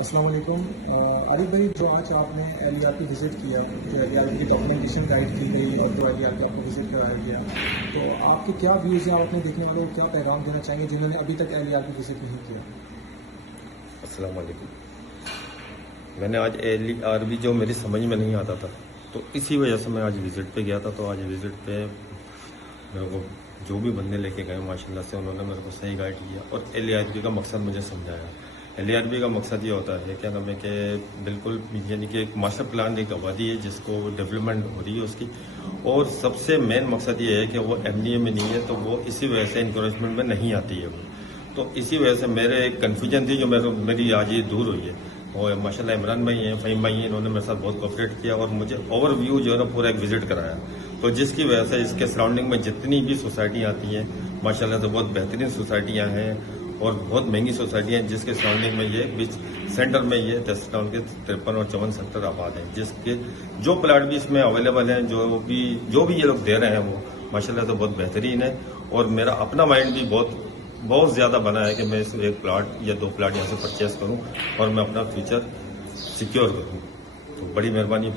السلام علیکم عارف بھائی، جو آج آپ نے ایل آر پی وزٹ کیا، جو ایل آر پی کی ڈاکومنٹیشن گائیڈ کی گئی اور جو ایل آر پی آپ کو وزٹ کرایا گیا، تو آپ کے کیا ویوز ہیں؟ آپ اپنے دیکھنے والوں کو کیا پیغام دینا چاہیں گے جنہوں نے ابھی تک ایل آر پی وزٹ نہیں کیا؟ السلام علیکم. میں نے آج LERB جو میری سمجھ میں نہیں آتا تھا تو اسی وجہ سے میں آج وزٹ پہ گیا تھا. تو آج وزٹ پہ میرے کو جو بھی بندے لے کے گئے ماشاءاللہ سے انہوں نے میرے کو صحیح گائیڈ کیا اور LERB کا مقصد مجھے سمجھایا. LERB کا مقصد یہ ہوتا ہے کیا نام ہے کہ بالکل یعنی کہ ایک ماسٹر پلان ایک آبادی ہے جس کو ڈیولپمنٹ ہو رہی ہے اس کی، اور سب سے مین مقصد یہ ہے کہ وہ MDA میں نہیں ہے تو وہ اسی وجہ سے انکریجمنٹ میں نہیں آتی ہے وہ. تو اسی وجہ سے میرے ایک کنفیوژن تھی جو میری آج یہ دور ہوئی ہے. اور ماشاءاللہ عمران بھائی ہیں، فہیم بھائی ہیں، انہوں نے میرے ساتھ بہت کوآپریٹ کیا اور مجھے اوور ویو جو ہے نا پورا ایک وزٹ کرایا. تو جس کی وجہ سے اس کے سراؤنڈنگ میں جتنی بھی سوسائٹی آتی ہیں ماشاءاللہ سے بہت بہترین سوسائٹیاں ہیں اور بہت مہنگی سوسائٹیاں ہیں جس کے سراؤنڈنگ میں یہ بیچ سینٹر میں یہ 10 ٹاؤن کے 53 اور 54 سیکٹر آباد ہیں، جس کے جو پلاٹ بھی اس میں اویلیبل ہیں جو بھی یہ لوگ دے رہے ہیں وہ ماشاءاللہ سے بہت بہترین ہے. اور میرا اپنا مائنڈ بھی بہت زیادہ بنا ہے کہ میں اس ایک پلاٹ یا 2 پلاٹ یہاں سے پرچیز کروں اور میں اپنا فیوچر سیکیور کروں. تو بڑی مہربانی.